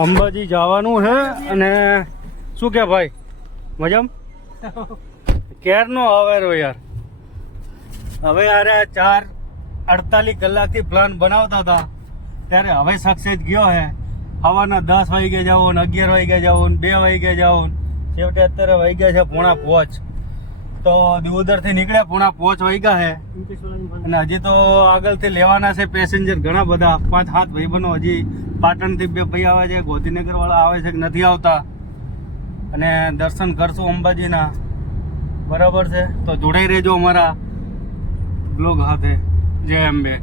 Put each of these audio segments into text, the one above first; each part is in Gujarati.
અંબાજી જવાનું છે અને શું કે ભાઈ મજામ ક્યારનો આવેરો યાર હવે યાર 4:48 કલાકથી પ્લાન બનાવતા હતા ત્યારે હવે સક્સેસ ગયો હે સવારના 10 વાગે જાઓ ને 11 વાગે જાઓ ને 2 વાગે જાઓ છેવટે અત્યારે વાગ્યા છે 4:45 તો દિયોદરથી નીકળ્યા 4:45 વાગ્યા છે અને હજી તો આગળથી લેવાના છે પેસેન્જર ઘણા બધા 5-7 ભાઈબંધો હજી પાટણથી 2 ભાઈ આવે છે ગોધીનગર વાળા આવે છે કે નથી આવતા અને દર્શન કરશું અંબાજીના બરાબર છે તો જોડાઈ રહેજો અમારા બ્લોગ સાથે જય અંબે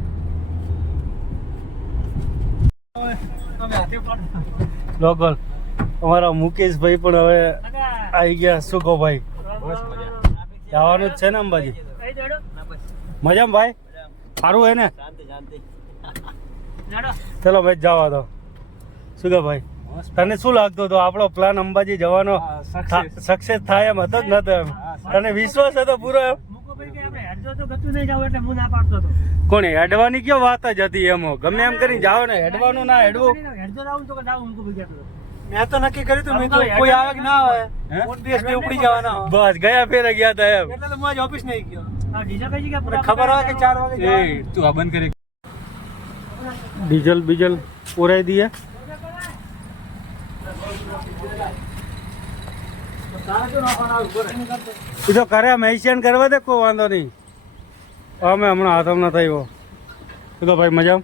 લોકલ અમારા મુકેશભાઈ પણ હવે આવી ગયા શું કહો ભાઈ જવાનું જ છે ને અંબાજી મજામાં ભાઈ સારું હે ને ચલો ભાઈ જવા દો શું કે ભાઈ તને શું લાગતું હતું આપણો પ્લાન અંબાજી જવાનો સક્સેસ થાય એમ હતો જ નતો એમ તને વિશ્વાસ હતો પૂરો એમ કોણ હેડવાની કયો વાત જ હતી એમ ગમે એમ કરીને જાઓ ને હેડવાનું ના હેડવું મેં તો નક્કી કર્યું હતું મેં તો કોઈ આવે કે ના આવે ઉપડી જવાના બસ ગયા ફેરે ગયા હતા એમ એટલે તો હું આજ ઓફિસ નહીં ગયો ખબર હોય કે 4 વાગે તું આ બંધ કરી ડીઝલ પુરાઈ દઈએ તો કરે મેન્શન કરવા દે કોઈ વાંધો નહીં અમે હમણાં હાથ હમણાં થયો તો ભાઈ મજા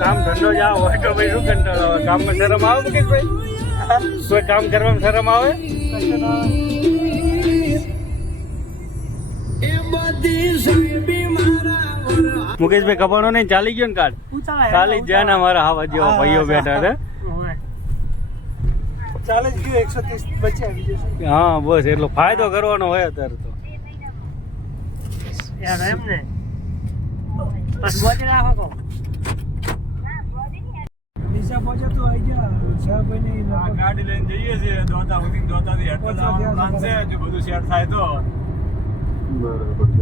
કામ ધંધો જાવ હોય તો ભાઈ શું કંટાળો આવે કામમાં શરમ આવે કે ભાઈ કોઈ કામ કરવામાં શરમ આવે મુકેશભાઈ કપાણો નહીં ચાલી ગયો ને કાર્ડ ચાલી જ ને અમારા હવા જેવા ભાઈઓ બેઠા છે હા બસ એટલો ફાયદો કરવાનો હોય અત્યારે તો ગાડી લઈને જઈએ છીએ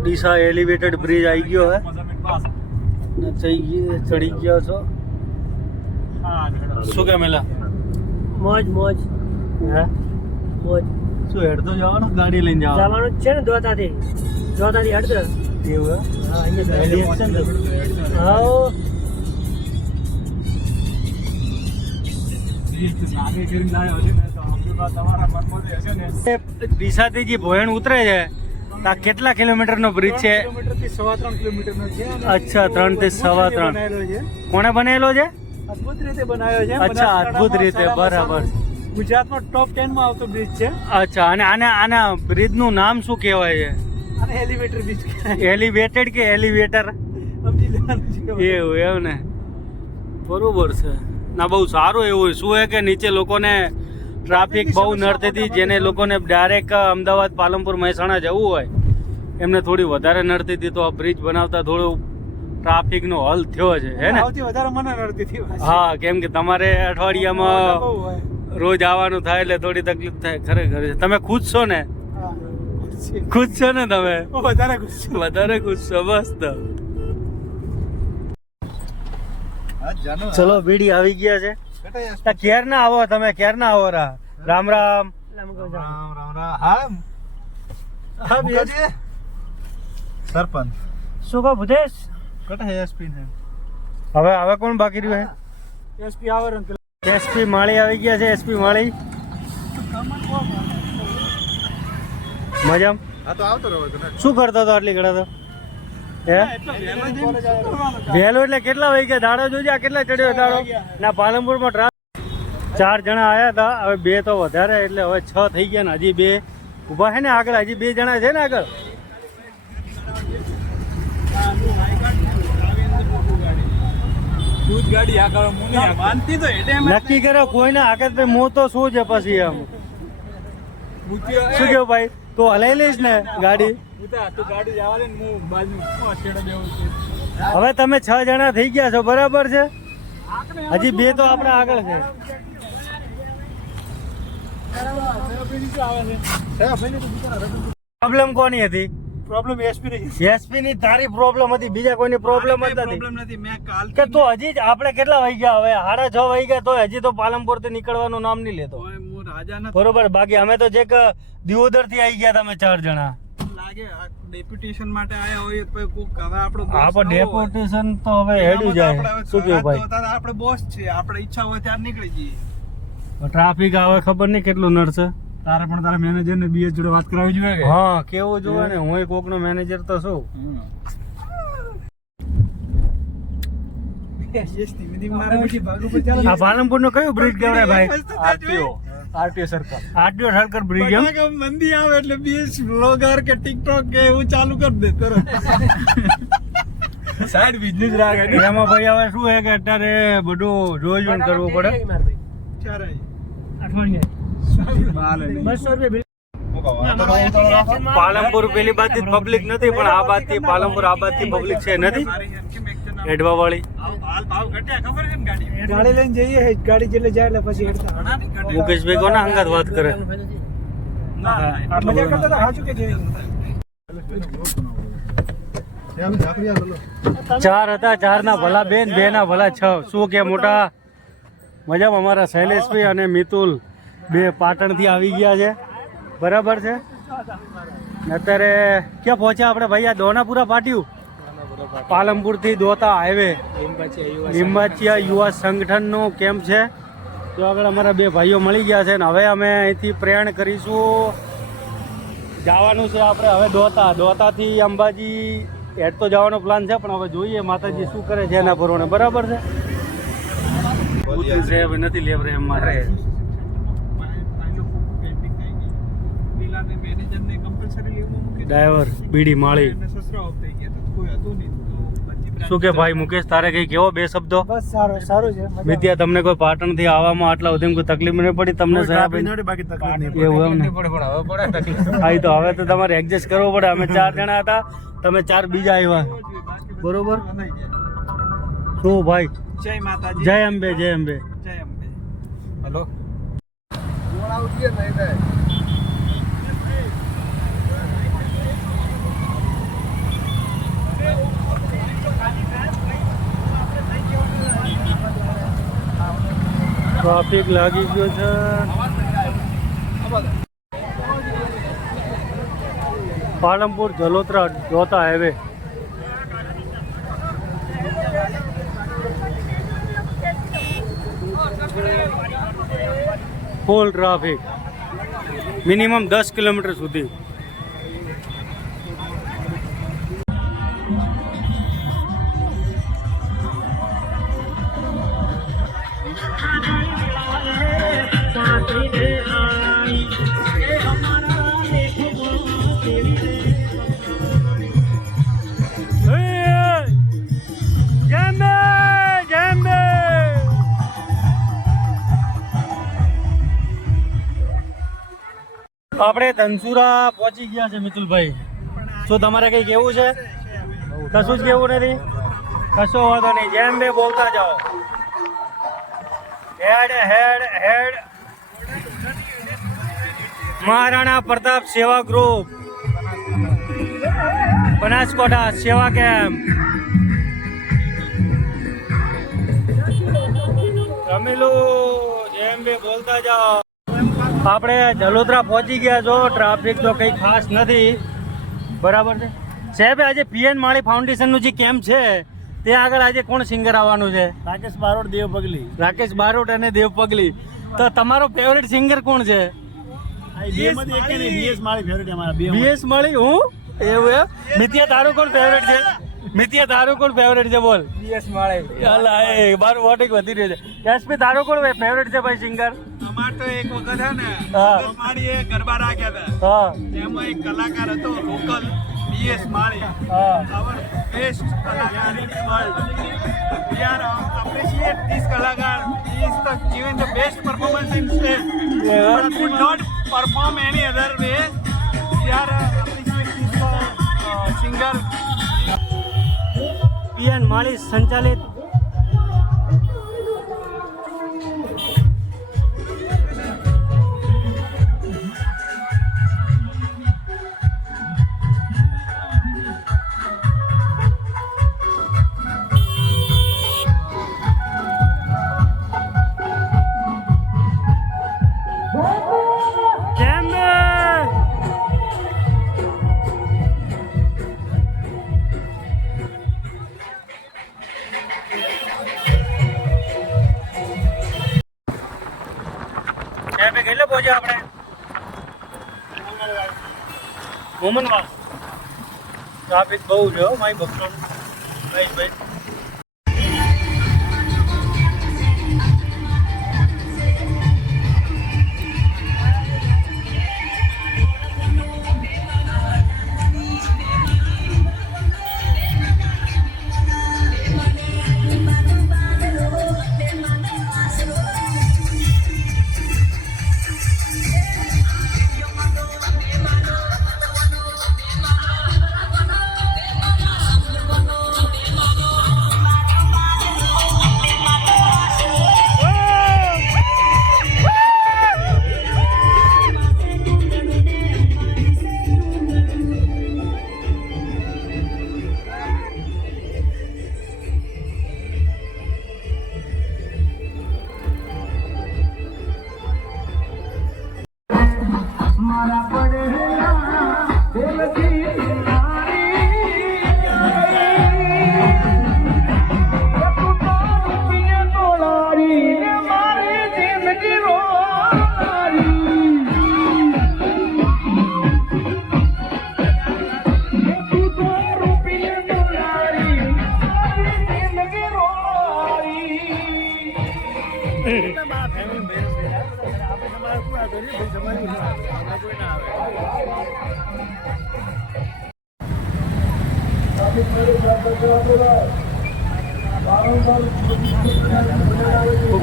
ડીસા એલિવેટેડ બ્રિજ આવી ગયો હે ચડી ગયા છો શું કે મેલા મોજ હે મોજ શું હેડતો જવાનું ગાડી લઈને જવાનું છે ને દોતાથી હેડતો એવું હા અહીંયા એલિવેશન હા ડીસાથી જે ભોયણ ઉતરે છે કેટલા કિલોમીટર નો બ્રિજ છે 3.5 કિલોમીટર નો છે અચ્છા 3 થી 3.5 કોણે બનાવેલો છે અદ્ભુત રીતે બનાવ્યો છે અચ્છા અદ્ભુત રીતે બરાબર ગુજરાતમાં ટોપ 10 માં આવતો બ્રિજ છે અચ્છા અને આના બ્રિજ નું નામ શું કહેવાય છે આને એલિવેટર બ્રિજ એલિવેટેડ કે એલિવેટર એવું ને બરોબર છે ના બહુ સારું એવું શું છે કે નીચે લોકોને ટ્રાફિક બહુ નડતી હતી જેને લોકોને ડાયરેક્ટ અમદાવાદ પાલનપુર મહેસાણા જવું હોય એમને થોડી વધારે નડતી હતી તો આ બ્રિજ બનાવતા થોડું ટ્રાફિકનો હલ થયો છે હે ને સૌથી વધારે મને નડતી હતી હા કેમ કે તમારે અઠવાડિયામાં રોજ આવવાનું થાય એટલે થોડી તકલીફ થાય ખરેખર તમે ખુશ છો ને ખુશ છો ને તમે વધારે ખુશ છો બસ તો ચલો બીડી આવી ગયા છે ક્યારે ના આવો તમે ક્યારે ના આવો રામ રામ સરપંચ શું કહો ભૂદેશ હવે કોણ બાકી રહ્યું છે એસપી આવે એસપી માળી આવી ગયા છે એસપી માળી મજામ શું કરતો હતો આટલી ઘડા તો વહેલો એટલે કેટલા વાગ્યા દાડો જોજે આ કેટલા ચડ્યો દાડો ના પાલનપુરમાં 4 જણા આવ્યા હતા હવે 2 તો વધારે એટલે હવે 6 થઈ ગયા ને હજી 2 ઊભા છે ને આગળ હજી 2 જણા છે ને આગળ નક્કી કર્યો કોઈને આગળ ભાઈ મો તો શું છે પછી એમ શું કેવું ભાઈ તો હલાઈ લઈશ ને ગાડી હવે તમે 6 જણા થઈ ગયા છો બરાબર છે હજી 2 તો આપડે આગળ છે પ્રોબ્લેમ કોની હતી પ્રોબ્લેમ એસપી ની તારી પ્રોબ્લેમ હતી, બીજા કોઈની પ્રોબ્લેમ જ નથી. મેં કાલ કે તો હજી જ આપણે કેટલા વાગ્યા હવે 6:30 વાગ્યા તો હજી તો પાલનપુર થી નીકળવાનું નામ નહીં લેતો. હું રાજા નથી બરોબર, બાકી અમે તો જે દિયોદર થી આવી ગયા તમે 4 જણા. લાગે ડેપ્યુટેશન માટે આયા હોય તો કોક હવે આપણો આપણે ડેપ્યુટેશન તો હવે હેડ્યું જાય. શું કહ્યું ભાઈ? આપણે બોસ છે, આપણે ઈચ્છા હોય ત્યારે નીકળી જઈએ. ટ્રાફિક આવે ખબર નહીં કેટલું નડશે. તારે પણ તારા મેનેજર ને બીએચ જોડે વાત કરાવી જોઈએ કે? હા, કેવું જોવે ને, હું કોક નો મેનેજર તો છું. આ પાલનપુર નો કયું બ્રિજ કહેવાય ભાઈ? RTO circle bridge. એમ મંદી આવે એટલે બીએચ બ્લોગર કે ટિકટોક કે એવું ચાલુ કરી દે તરત. સાઈડ બિઝનેસ રાખે. એમાં ભાઈ હવે શું છે કે અત્યારે બધું જોઈ કરવું પડે. પાલનપુર પેલી બાદ થી પબ્લિક નથી, પણ આ બાદ થી પાલનપુર આ બાદ થી પબ્લિક છે નથી. એડવા વાળી ગાડી લઈને જઈએ, ગાડી જેટલે જાય એટલે પછી મુકેશભાઈ કોના અંગાત વાત કરે? મજા કરતા હતા. હાચું કે ચાર હતા, 4 ના ભલા 2 ને 2 ના ભલા 6. શું કે મોટા મજામાં? અમારા શૈલેષભાઈ અને મિતુલ 2 પાટણ થી આવી ગયા છે. બરાબર છે. અત્યારે ક્યાં પહોંચ્યા આપણે ભાઈ? આ દોનાપુરા પાટ્યું, પાલનપુર થી દોતા હાઈવે, લીંબાચિયા યુવા સંગઠનનો કેમ્પ છે. તો આગળ અમારા 2 ભાઈઓ મળી ગયા છે ને હવે અમે અહીંથી પ્રયાણ કરીશું. જવાનું છે આપણે હવે દોતાથી અંબાજી હેડ તો જવાનો પ્લાન છે, પણ હવે જોઈએ માતાજી શું કરે છે એના ભરોણે. બરાબર છે. નથી લેવ રે એમ મારે ડ્રાઈવર બીડી માળી. શું કે ભાઈ મુકેશ, તારે કઈ કેવો 2 શબ્દો? બસ સારું છે. વિદ્યા, તમને કોઈ પાટણ થી આવવામાં આટલા સુધી કોઈ તકલીફ નહીં પડી? તમને બાકી તકલીફ નહીં એવું એમ ને? હા, તો હવે તો તમારે એડજસ્ટ કરવો પડે. અમે 4 જણા હતા, તમે 4 બીજા આવ્યા. બરોબર. શું ભાઈ? જય માતાજી. જય અંબે, જય અંબે. જય અંબે. હેલો. ટ્રાફિક લાગી ગયો છે. પાલનપુર જલોત્રા દોતા highway. Full traffic, minimum 10 kilometre સુધી. આપણે ધનસુરા પહોંચી ગયા છે મિતુલભાઈ. શું તમારે કઈ કેવું છે? કશું જ કેવું નથી? કશો વાંધો નહીં. જેમ બે બોલતા જાઓ. હેડ હેડ હેડ. મહારાણા પ્રતાપ સેવા ગ્રુપ, બનાસકાંઠા સેવા કેમ્પ. રમેલું જેમ બે બોલતા જાઓ. આપણે જલોત્રા પહોંચી ગયા છો. ટ્રાફિક તો કંઈ ખાસ નથી. બરાબર છે સાહેબ. આજે પીએન માળી ફાઉન્ડેશનનું જે કેમ્પ છે ત્યાં આગળ આજે કોણ સિંગર આવવાનું છે? રાકેશ બારોટ, દેવ પગલી. રાકેશ બારોટ અને દેવ પગલી. તો તમારો ફેવરેટ સિંગર કોણ છે? બીએસ માળી. હું એવું એમ? મિત્યા, તારું કોણ ફેવરેટ છે? મિત્યા, તારું કોણ ફેવરેટ છે? બોલ. બીએસ માળી. અલા એ મારું વોટિંગ વધી રહ્યું છે. એસપી, તારું કોણ ફેવરેટ છે ભાઈ સિંગર? અમાર તો એક વખત હે ને હા. માળીએ ગરબા રાખ્યા હતા. હા એમાં એક કલાકાર હતો લોકલ, બીએસ માળી. હા. our best કલાકાર in the world. We are appreciate this કલાકાર. He is the given the best performance in stage. But could not perform any other way. We are appreciate this singer. PN Mali સંચાલિત કેમ બે કેટલે પહોંચ્યા આપણે મોમનવાસ ટ્રાફિક બહુ છે હો મારી ભક્તો ભાઈ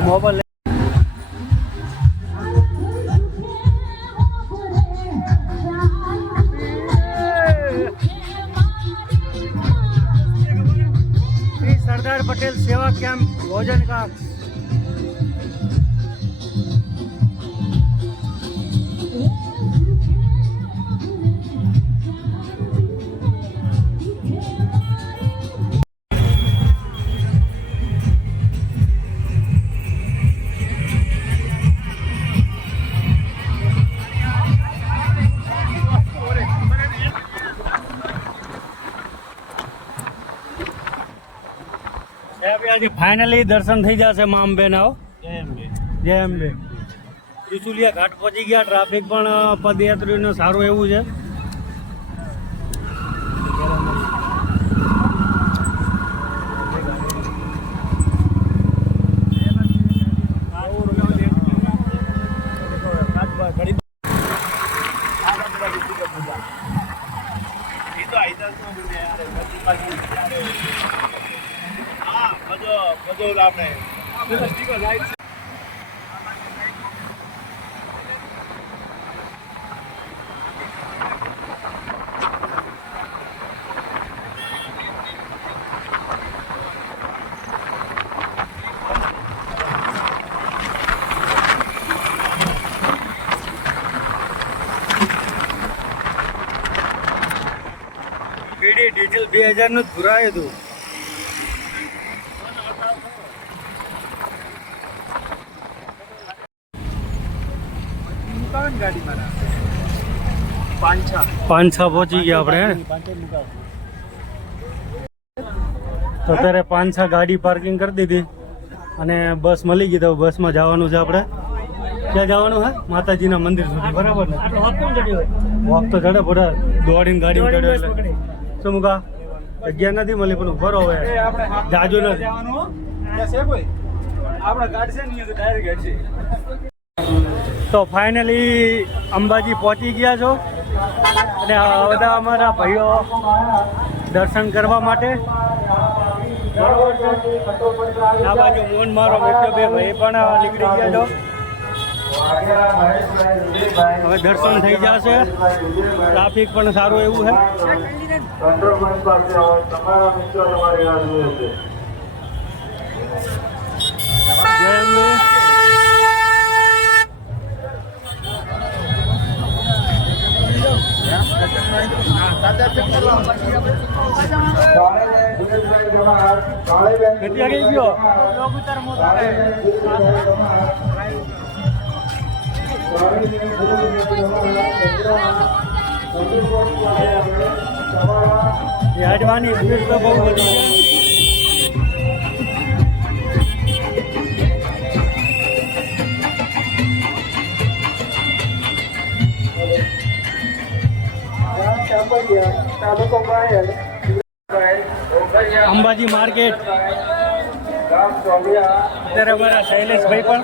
મોબાઈલ श्री सरदार पटेल सेवा कैंप भोजन का ફાઇનલી દર્શન થઈ જશે મા અંબેના હો જય અંબે ત્રિશુલિયા ઘાટ પહોંચી ગયા ટ્રાફિક પણ પદયાત્રીઓનું સારું એવું છે ડીઝલ 2000 નું જ પુરાયું હતું પાંચછા પહોંચી ગયા આપણે તો અત્યારે પાંચછા ગાડી પાર્કિંગ કરી દીધી અને બસ મળી ગઈ તો બસમાં જવાનું છે આપણે ક્યાં જવાનું હે માતાજીના મંદિર સુધી બરાબર ને વોક તો ચડે બધા દોડીને ગાડી ચડે એટલે શું મુકા જગ્યા નથી મળી પણ ઉભો હવે જાજો નથી તો ફાઇનલી અંબાજી પહોંચી ગયા છો અને આ બધા અમારા ભાઈઓ દર્શન કરવા માટે આ બાજુ મોહન મારો મિત્ર બે ભાઈ પણ નીકળી ગયા છો હવે દર્શન થઈ જશે ટ્રાફિક પણ સારું એવું છે જય અંબે કેટલી આગળ ગયો યાદવાની સ્પીડ તો બહુ વધી છે. અંબાજી માર્કેટ અત્યારે અમારા શૈલેષભાઈ પણ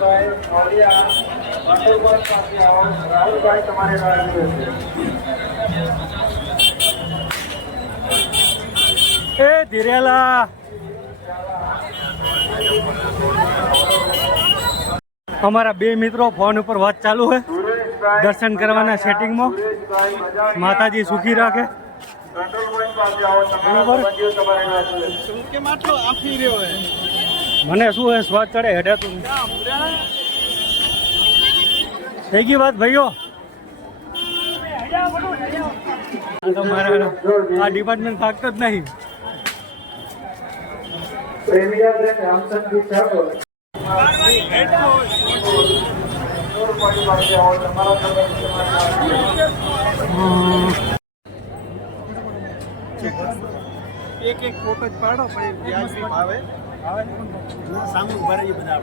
એ ધીરેલા અમારા બે મિત્રો ફોન ઉપર વાત ચાલુ છે દર્શન કરવાના સેટિંગમાં. માતાજી સુખી રાખે. બરોબર. મને શું હે સ્વાદ ચડે હેડે તું થઈ ગઈ વાત ભાઈઓ. આ ડિપાર્ટમેન્ટ થાકતો જ નહીં. એક એક ફોટો જ પાડો પછી વ્યાજબી ભાવે સામું ભરાઈ બધા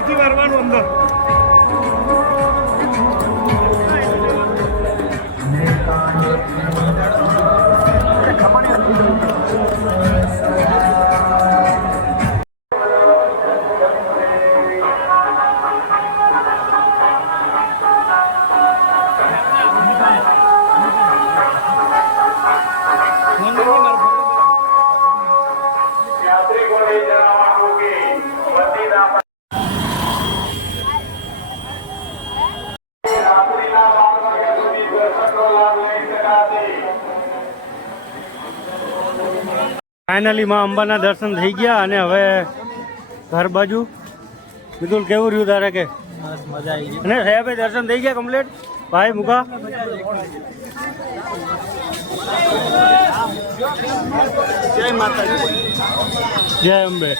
ભરવાનું અંદર. ફાઇનલી માં અંબાના દર્શન થઈ ગયા અને હવે ઘર બાજુ. મિતુલ કેવું રહ્યું તારે કે? મજા આવી ગઈ. અને સાહેબ દર્શન થઈ ગયા કમ્પ્લીટ? ભાઈ મુકા જય માતાજી. જય અંબે.